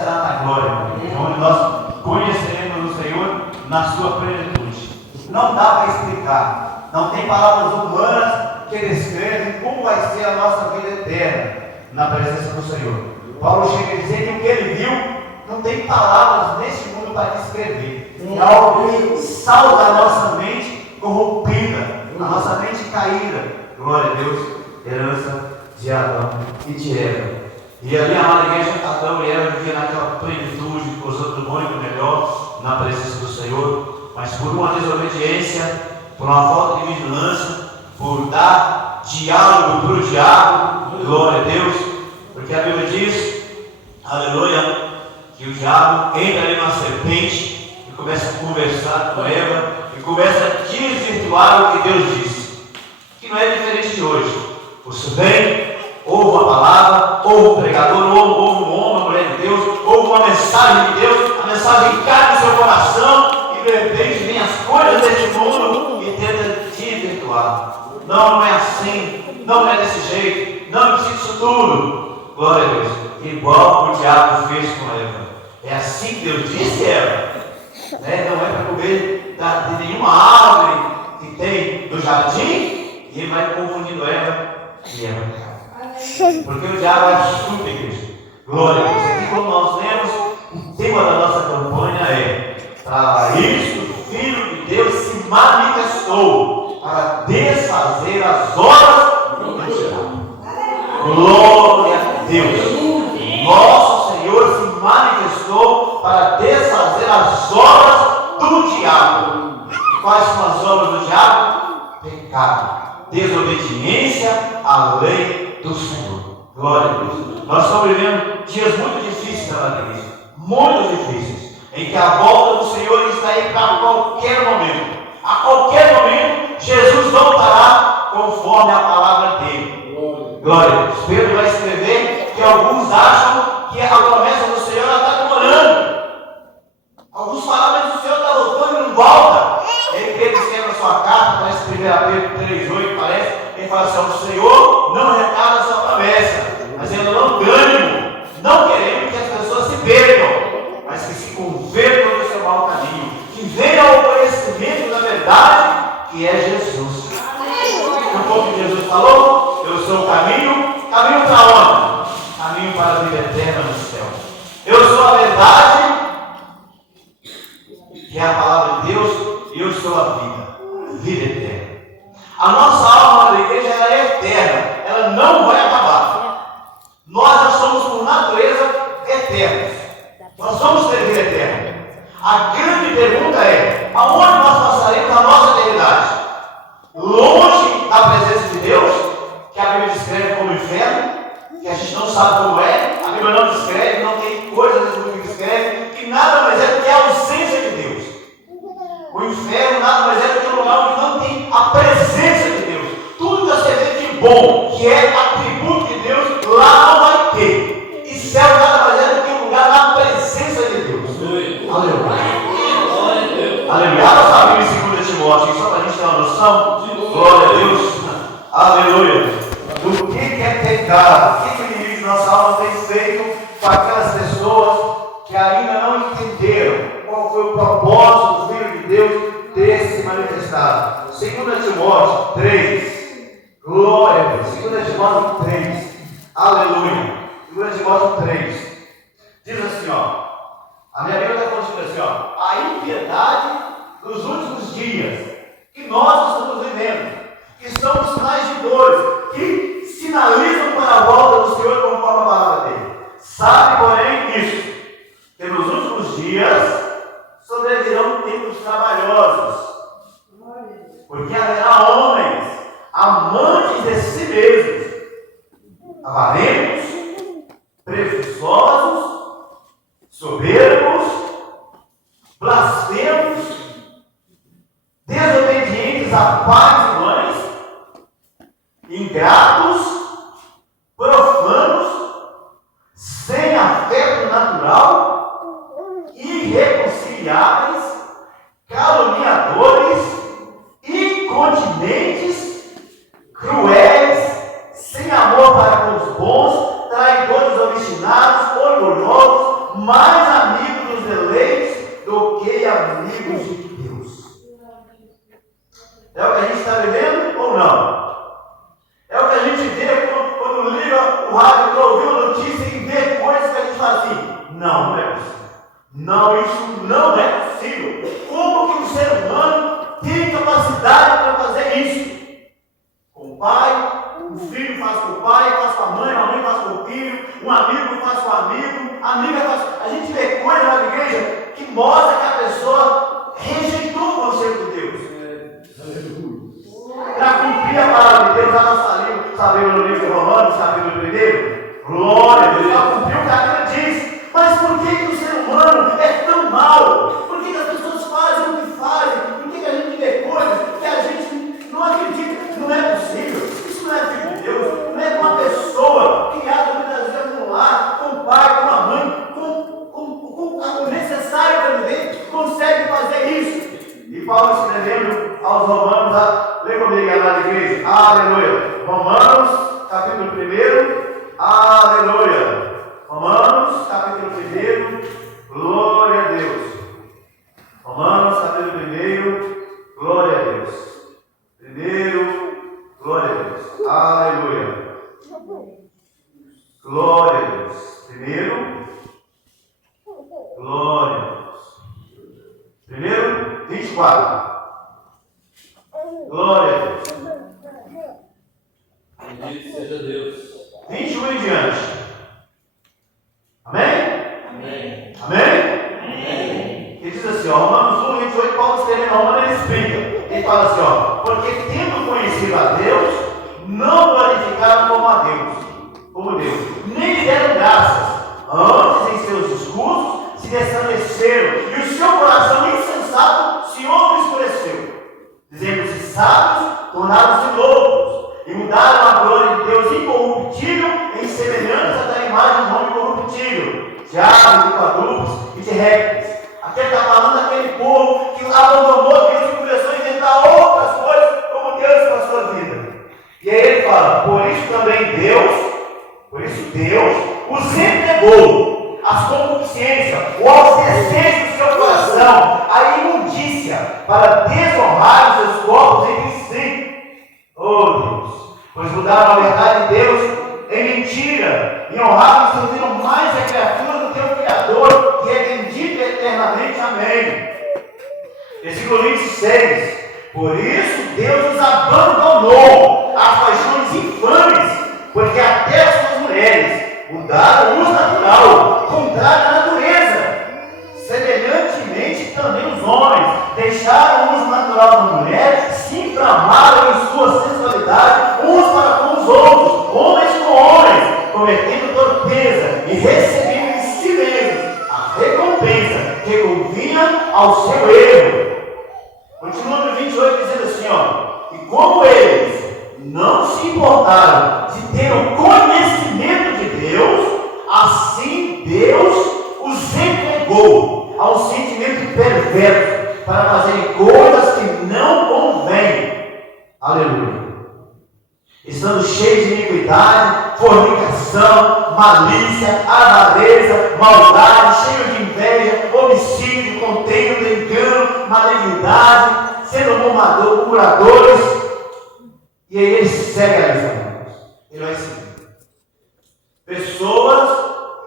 será na glória, onde nós conheceremos o Senhor na sua plenitude. Não dá para explicar, não tem palavras humanas que descrevem como vai ser a nossa vida eterna na presença do Senhor. Paulo chega a dizer que o que ele viu não tem palavras neste mundo para descrever. É algo que salta a nossa mente corrompida, a nossa mente caída. Glória a Deus, herança de Adão e de Eva. E ali a amada igreja, Adão e Eva viviam naquela plenitude, gozando do bom e do melhor na presença do Senhor, mas por uma desobediência, por uma falta de vigilância, por dar diálogo para o diabo, glória a Deus, porque a Bíblia diz, aleluia, que o diabo entra ali na serpente e começa a conversar com Eva e começa a desvirtuar o que Deus disse, que não é diferente de hoje. Você vem, ouve uma palavra, ouve um pregador, ouve um homem, uma mulher de Deus, ouve uma mensagem de Deus, a mensagem cai no seu coração e de repente vem as coisas deste mundo e tenta desvirtuar. Não é assim, não é desse jeito, não precisa disso tudo. Glória a Deus. Igual o diabo fez com Eva. É assim que Deus disse, Eva. Não é para comer de nenhuma árvore que tem no jardim. E ele vai confundindo Eva e Eva. Porque o diabo é astuto, igreja. Glória a Deus. Aqui, como nós lemos, o tema da nossa campanha é: para isso o Filho de Deus se manifestou, para desfazer as obras do diabo. Glória a Deus. Nosso Senhor se manifestou para desfazer as obras do diabo. E quais são as obras do diabo? Pecado, desobediência à lei do Senhor. Glória a Deus. Nós estamos vivendo dias muito difíceis na igreja, muito difíceis, em que a volta do Senhor está aí para qualquer momento. A qualquer momento, Jesus voltará conforme a palavra dele. Glória a Deus. Pedro vai escrever que alguns acham que a promessa do Senhor está demorando. Alguns falam que o Senhor está voltando e não volta. Ele Pedro escreve na sua carta, parece 1 Pedro 3,8, parece. Ele fala assim: o Senhor não retarda a sua promessa, mas ainda não ânimo. Não queremos que as pessoas se percam, mas que se convertam do seu mau caminho, que venham ao conhecimento da verdade, que é Jesus. No ponto que Jesus falou: eu sou o caminho. Caminho para onde? Caminho para a vida eterna no céu. Eu sou a verdade, que é a palavra de Deus, e eu sou a vida eterna. A nossa alma da igreja ela é eterna, ela não vai acabar. Nós já somos por natureza eternos. Nós vamos ter vida eterna. A grande pergunta é: aonde nós passaremos a nossa eternidade? Longe da presença de Deus, que a Bíblia descreve como inferno, que a gente não sabe como é, a Bíblia não descreve, não tem coisas nesse mundo que descreve, que nada mais é do que a ausência de Deus. O inferno nada mais é do que um lugar onde não tem a presença de Deus. Tudo que você vê de bom, que é atributo de Deus, lá não vai ter. E céu nada mais é do que um lugar na presença de Deus. Aleluia. Aleluia. Abra sua Bíblia em 2 Timóteo, só para a gente ter uma noção. Glória a Deus. Aleluia. Do que é pecado? O que o inimigo de nossa alma tem feito com aquelas pessoas que ainda não entenderam qual foi o propósito do Filho de Deus ter se manifestado? 2 Timóteo 3. Glória a Deus. 2 Timóteo 3. Aleluia. 2 Timóteo 3. Diz assim, a minha Bíblia está falando assim, a impiedade dos últimos dias que nós estamos vivendo, que são os sinais de dores, que sinalizam para a volta do Senhor conforme a palavra dele. Sabe, porém, isso, que nos últimos dias sobrevirão tempos trabalhosos, porque haverá homens amantes de si mesmos, avarentos, presunçosos, soberbos, blasfemos, desobedientes a pais e mães, ingratos, profanos, sem afeto natural, irreconciliáveis, caluniadores, incontinentes, cruéis, sem amor para com os bons, traidores, obstinados, orgulhosos, mais amigos dos deleites do que amigos de Deus. É o que a gente está vivendo ou não? É o que a gente vê quando liga o rádio para ouvir uma notícia e vê coisas que a gente fala assim: não é possível. Não, isso não é possível. Como que um ser humano tem capacidade para fazer isso? Com o pai, o filho faz com o pai, faz com a mãe faz com o filho, um amigo faz com o amigo, a amiga faz com... A gente vê coisas na igreja que mostra que a pessoa rejeitou o conselho de Deus. Para cumprir a palavra de Deus, nós sabemos no livro de Romanos, capítulo 1, glória a Deus, ela cumpriu o que a Bíblia diz. Mas por que o ser humano é tão mau? Por que as pessoas fazem o que fazem? Por que a gente vê coisas que a gente não acredita? Não é possível. Isso não é filho de Deus. Não é com uma pessoa criada muitas vezes no lar, com o pai, com a mãe, com o necessário para viver, consegue fazer isso. E Paulo escrevendo aos Romanos, lê comigo lá na igreja, aleluia. Romanos, capítulo 1, aleluia. Romanos, capítulo 1, glória a Deus. Romanos, capítulo 1, glória a Deus. Glória a Deus. Aleluia. Glória a Deus. Glória a Deus. 24. Glória a Deus. Bendito seja Deus. 21 em diante. Amém? Amém. Amém? Ele diz assim, ó, Romanos 1, 28, Paulo escrevendo Romanos, ele explica. Ele fala assim, ó, porque tendo conhecido a Deus, não glorificaram como Deus, nem lhe deram graças. Antes, em seus discursos, se desvaneceram, e o seu coração insensato se obscureceu. Dizendo-se sábios, tornaram-se loucos, e mudaram a glória de Deus incorruptível em semelhança da imagem do homem corruptível, de aves, de quadrúpedes e de répteis. Aqui ele está falando daquele povo que abandonou Deus e começou a inventar outras coisas como Deus para a sua vida. E aí ele fala, por isso Deus os entregou às concupiscências ou aos desejos do seu coração, à imundícia, para desonrar os seus corpos entre si. Oh Deus, pois mudaram a verdade de Deus em mentira, e honraram e serviram mais a criatura do que o Criador, que é bendito eternamente. Amém. Versículo 26. Por isso Deus os abandonou às paixões infames, porque até as suas mulheres mudaram o uso natural, contrário à natureza. Semelhantemente também os homens deixaram o uso natural da mulher, se inflamaram em sua sensualidade uns para com os outros, homens com homens, cometendo torpeza e recebendo em si mesmos a recompensa que convinha ao seu erro. Continua no 28 dizendo assim, ó, e como eles não se importaram de ter o conhecimento de Deus, assim Deus os entregou a um sentimento perverso para fazerem coisas que não convêm. Aleluia. Estando cheios de iniquidade, fornicação, malícia, avareza, maldade, cheios de inveja, homicídio, contenda, engano, malignidade, sendo murmuradores. E aí ele segue a lista, irmãos. Ele vai seguir. Pessoas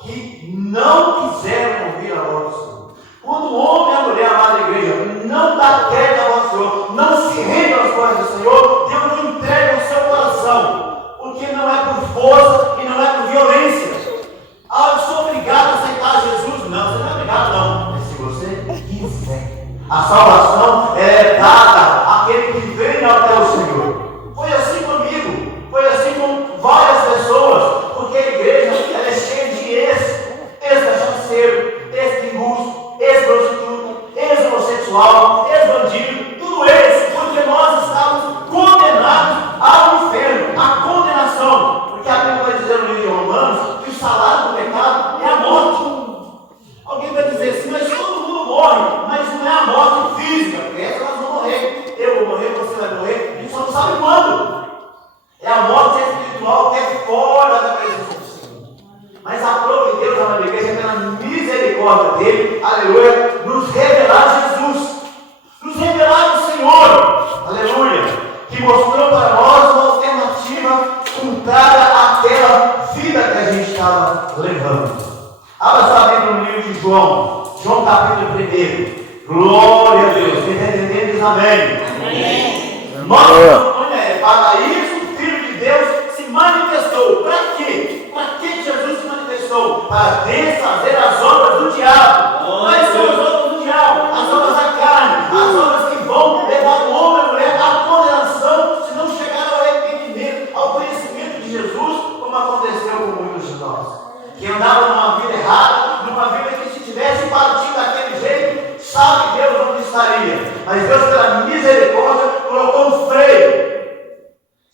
que não quiseram ouvir a voz do Senhor. Quando o homem e a mulher amada da igreja não dá crédito à voz do Senhor, não se rende às coisas do Senhor, Deus entrega o seu coração. Porque não é por força e não é por violência. Ah, eu sou obrigado a aceitar Jesus. Não, você não é obrigado, não. É se você quiser. A salvação é dada àquele que vem até o Senhor. Foi assim comigo, foi assim com várias pessoas, porque a igreja ela é cheia de ex-cachaceiro, ex-pinguço, ex-prostituta, ex-homossexual, ex-bandido, tudo isso, porque nós estamos condenados ao inferno, à condenação, porque a Bíblia vai dizer no livro de Romanos que o salário do pecado é a morte. Alguém vai dizer assim, mas todo mundo morre, mas não é a morte física. misericórdia dele, aleluia, nos revelar Jesus, nos revelar o Senhor, aleluia, que mostrou para nós uma alternativa contrária àquela vida que a gente estava levando. Abra sua Bíblia no livro de João, João capítulo 1. Glória a Deus. Quem está entendendo diz amém. Amém. Nossa campanha é: para isso o Filho de Deus se manifestou. Para quê? Para que Jesus se manifestou? Para desfazer as obras do diabo. Quais são as obras do diabo? As obras da carne, as obras que vão levar o homem e a mulher à condenação se não chegar ao arrependimento, ao conhecimento de Jesus, como aconteceu com muitos de nós, que andavam numa vida errada, numa vida que, se tivesse partido daquele jeito, sabe Deus onde estaria. Mas Deus, pela misericórdia, colocou um freio.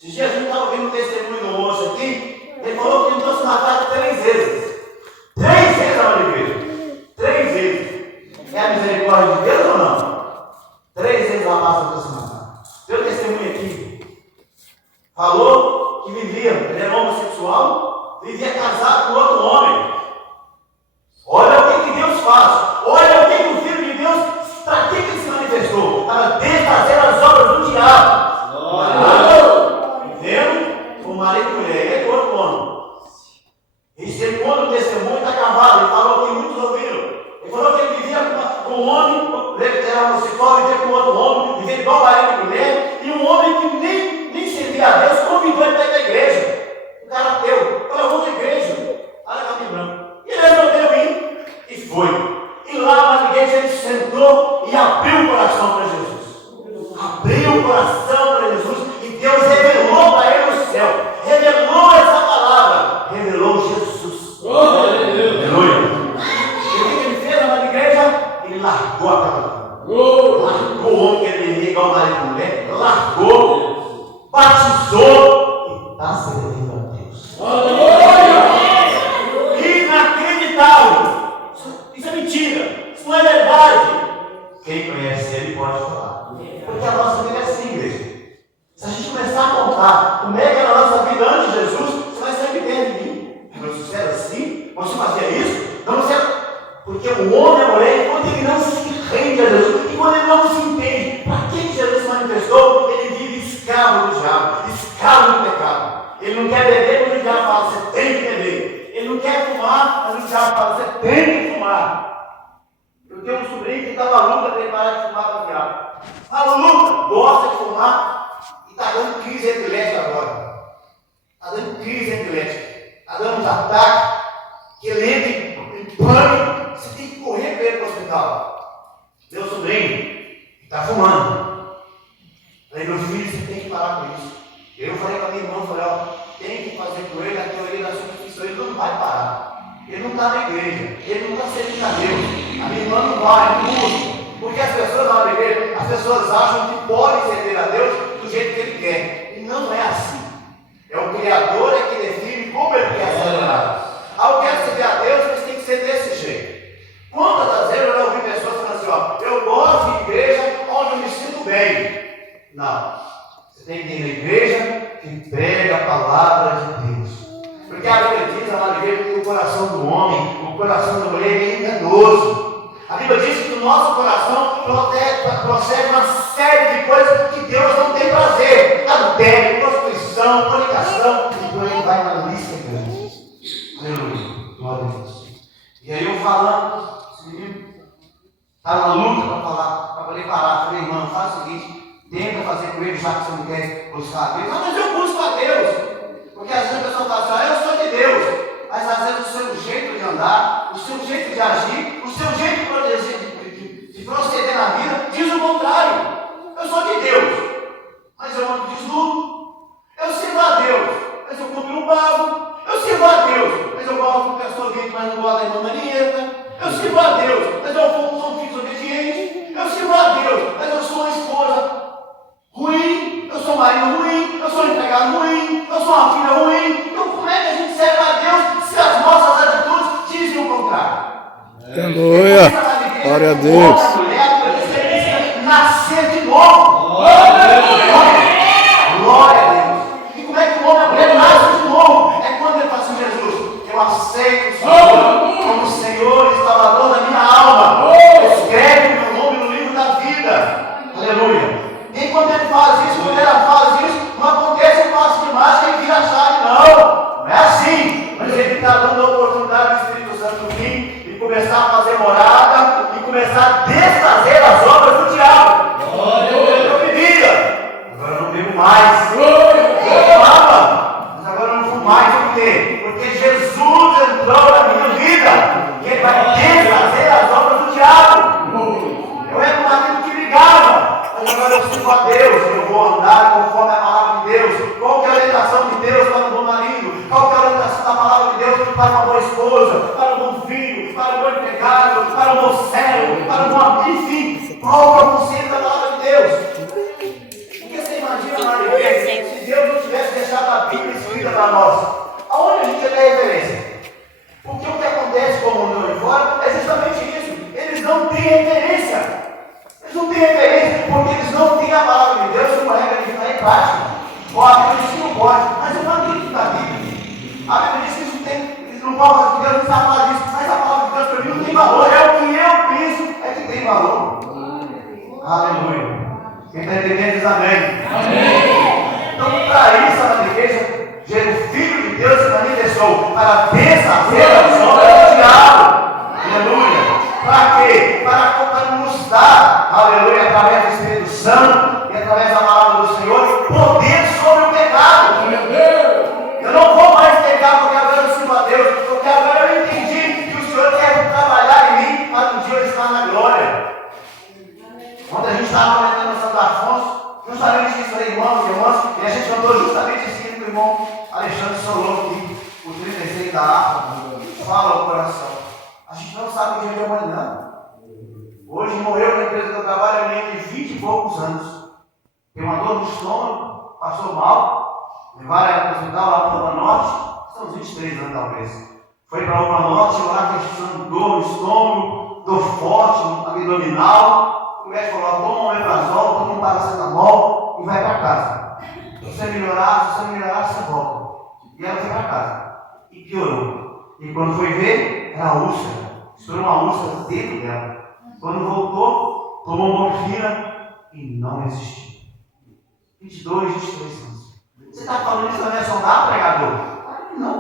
Esses dias a gente estava ouvindo um testemunho do moço aqui. Ele falou que tentou se matar 3 vezes. 3 vezes na igreja. 3 vezes. É a misericórdia de Deus ou não? 3 vezes ela passa para se matar. Deu testemunho aqui. Falou que vivia, ele era homossexual, vivia casado com outro homem. Olha o que Deus faz. Olha o que o Filho de Deus, para que ele se manifestou? Para desfazer as obras do diabo. Vivendo com marido e mulher. E é outro homem. E segundo o testemunho está cavado. Ele falou que muitos ouviram. Ele falou que ele vivia com um homem, era homossexual, vivia com outro homem, vivia igual marido e mulher. E um homem que nem servia a Deus convidou ele para ir para a igreja. O cara ateu. Falou: vamos na igreja. Olha a cabelo branco. E ele resolveu ir. E foi. E lá na igreja ele sentou e abriu o coração para Jesus. Abriu o coração para Jesus e Deus revelou para ele o céu. Revelou essa palavra. Revelou Jesus. Aleluia. E o que ele fez na igreja? Ele largou a palavra. Largou o homem que ele vivia igual marido e mulher. Largou. Batizou e está servindo a Deus. Inacreditável. Isso é mentira. Isso não é verdade. Quem conhece ele pode falar. Porque a nossa vida é assim, igreja. Se a gente começar a contar como é que era a nossa vida antes de Jesus, você vai sair perto de mim. Mas você era assim? Você fazia isso? Não, você era... Porque o homem e a mulher, quando ele não se rende a Jesus, e quando ele não se entende para que Jesus se manifestou, ele vive escravo do diabo, escravo do pecado. Ele não quer beber, mas o diabo fala: você tem que beber. Ele não quer fumar, mas o diabo fala: você tem que fumar. Eu tenho um sobrinho que está maluco para parar de fumar para o diabo. Maluco, gosta de fumar e está dando crise epilética agora. Está dando crise epilética. Está dando uns ataques que ele entra em pânico. Você tem que correr para ele para o hospital. Meu sobrinho está fumando. Falei: meu filho, você tem que parar com isso. Eu falei para minha irmã, falei: ó, tem que fazer com ele a teoria da substituição. Ele não vai parar. Ele não está na igreja. Ele não está servindo a Deus. A minha irmã não vai, não usa. Porque as pessoas na igreja, as pessoas acham que podem servir a Deus do jeito que ele quer. E não é assim. É o Criador que define como ele quer ser adorado. Eu quero servir a Deus, mas tem que ser desse jeito. Quantas das vezes eu já ouvi pessoas falando assim: ó, eu gosto de igreja onde eu me sinto bem. Não. Você tem que ir na igreja que prega a palavra de Deus. Porque a Bíblia diz na igreja que o coração do homem, o coração da mulher é enganoso. A Bíblia diz que o nosso coração procede uma série de coisas que Deus não tem prazer. Adultério, prostituição, fornicação, e por aí vai na lista grande. Aleluia. Glória a Deus. E aí eu falando, estava na luta para falar, para poder parar. Falei: irmão, faz o seguinte, tenta fazer com ele, já que você não quer buscar a Deus. Mas eu busco a Deus. Porque às vezes a pessoa fala assim: eu sou de Deus. Mas às vezes o seu jeito de andar, o seu jeito de agir, o seu jeito de proceder na vida diz o contrário. Eu sou de Deus, mas eu ando desnudo. Eu sirvo a Deus, mas eu compro no pago. Eu sirvo a Deus, mas eu gosto do pastor Vitor, mas não gosto da irmã Marieta. Eu sirvo a Deus, mas eu sou um filho desobediente. Eu sirvo a Deus, mas eu sou uma esposa ruim. Eu sou um marido ruim. Eu sou um empregado ruim. Eu sou uma filha ruim. Então como é que a gente serve a Deus se as nossas atitudes dizem o contrário? Aleluia! Glória a Deus! A mulher precisa nascer de novo. Glória a Deus! E como é que o homem e a mulher nascem de novo? É quando ele fala assim: Jesus, eu aceito o Senhor como Senhor e Salvador da começar a fazer morada e começar a desfazer as obras do diabo. Eu bebia, agora eu não bebo mais. Eu fumava, mas agora eu não fumo mais. Por quê? Porque Jesus entrou na minha vida e Ele vai desfazer as obras do diabo. Eu era um marido que brigava, mas agora eu sirvo a Deus. Eu vou andar conforme a palavra de Deus. Qual que é a orientação de Deus para um bom marido? Qual que é a orientação da palavra de Deus para uma boa esposa, para um bom filho, para um bom empregado, para um bom servo, para um bom amigo, enfim? Qual que é o conselho da palavra de Deus? Porque você imagina, Maria, se Deus não tivesse deixado a Bíblia escrita para nós, aonde a gente ia ter referência? Porque o que acontece com o mundo de fora é justamente isso. Eles não têm referência. Eles não têm referência porque eles não têm a palavra de Deus como regra de estar em prática. Ó, a Bíblia diz que não pode, mas eu não acredito na Bíblia. A Bíblia diz que isso não tem, eles não podem, que Deus não sabe falar disso, mas a palavra de Deus para mim não tem valor. É o que eu penso é que tem valor. Aleluia. Quem está entendendo diz amém. Amém. Então, para isso, a igreja, o Filho de Deus se manifestou para desfazer as obras do diabo. Aleluia. Para quê? Para nos dar, aleluia, através do Espírito Santo e através da palavra do Senhor, poder sobre o pecado. Eu não vou mais pecar porque agora eu sirvo a Deus, porque agora eu entendi que o Senhor quer trabalhar em mim para um dia eu estar na glória. Quando a gente estava comentando Santo Afonso, justamente isso aí, irmãos e irmãs, e a gente cantou justamente esse hino do irmão Alexandre Solon, que o 36 da harpa fala ao coração. A gente não sabe o dia de amanhã. Hoje morreu na empresa que eu trabalho, menino de 20 e poucos anos. Tem uma dor no estômago, passou mal, levaram ela para o hospital lá para o Opa Norte, são uns 23 anos talvez. Foi para o Opa Norte, lá questão dor no estômago, dor forte, abdominal. O médico falou: toma um omeprazol, toma um paracetamol e vai para casa. Se você melhorar, você volta. E ela foi para casa. E piorou. E quando foi ver, era úlcera. Estourou uma úlcera dentro dela. Quando voltou, tomou morfina e não resistiu. 22, 23 anos. Você está falando isso para me assombrar, pregador? Claro que não.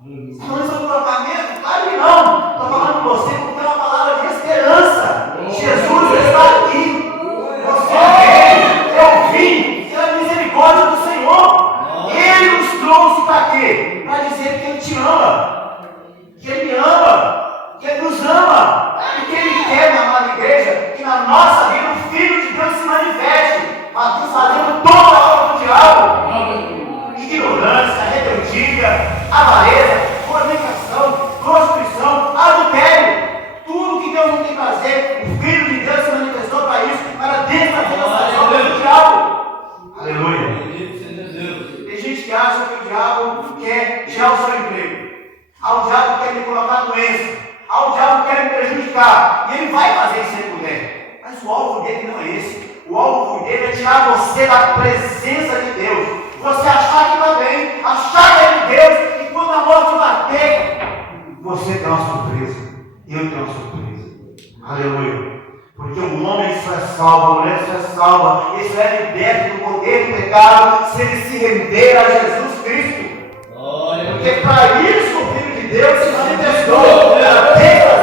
Você está falando isso para colocar medo? Claro que não. Estou falando com você porque é uma palavra de esperança. Jesus está aqui. Você veio, eu vim, pela misericórdia do Senhor. Ele nos trouxe para quê? Para dizer que Ele te ama. Que Ele me ama, que Ele nos ama, e que Ele quer, na amada igreja, que na nossa vida o Filho de Deus se manifeste, mas fazendo toda a obra do diabo. Ignorância, rebeldia, avareza, fornicação, prostituição, adultério, tudo que Deus não tem que fazer, o Filho de Deus se manifestou para isso, para desfazer as obras do diabo. Aleluia. Tem gente que acha que o diabo quer tirar o seu emprego. Ao diabo quer me colocar doença, ao diabo quer me prejudicar, e ele vai fazer isso se ele puder. Mas o alvo dele não é esse. O alvo dele é tirar você da presença de Deus. Você achar que está bem, achar que é de Deus, e quando a morte bater, você tem uma surpresa. Eu tenho uma surpresa. Aleluia. Porque o homem só é salvo, a mulher só é salva, ele só é liberto do poder do pecado se ele se render a Jesus Cristo. Porque para isso o Filho de Deus se manifestou, para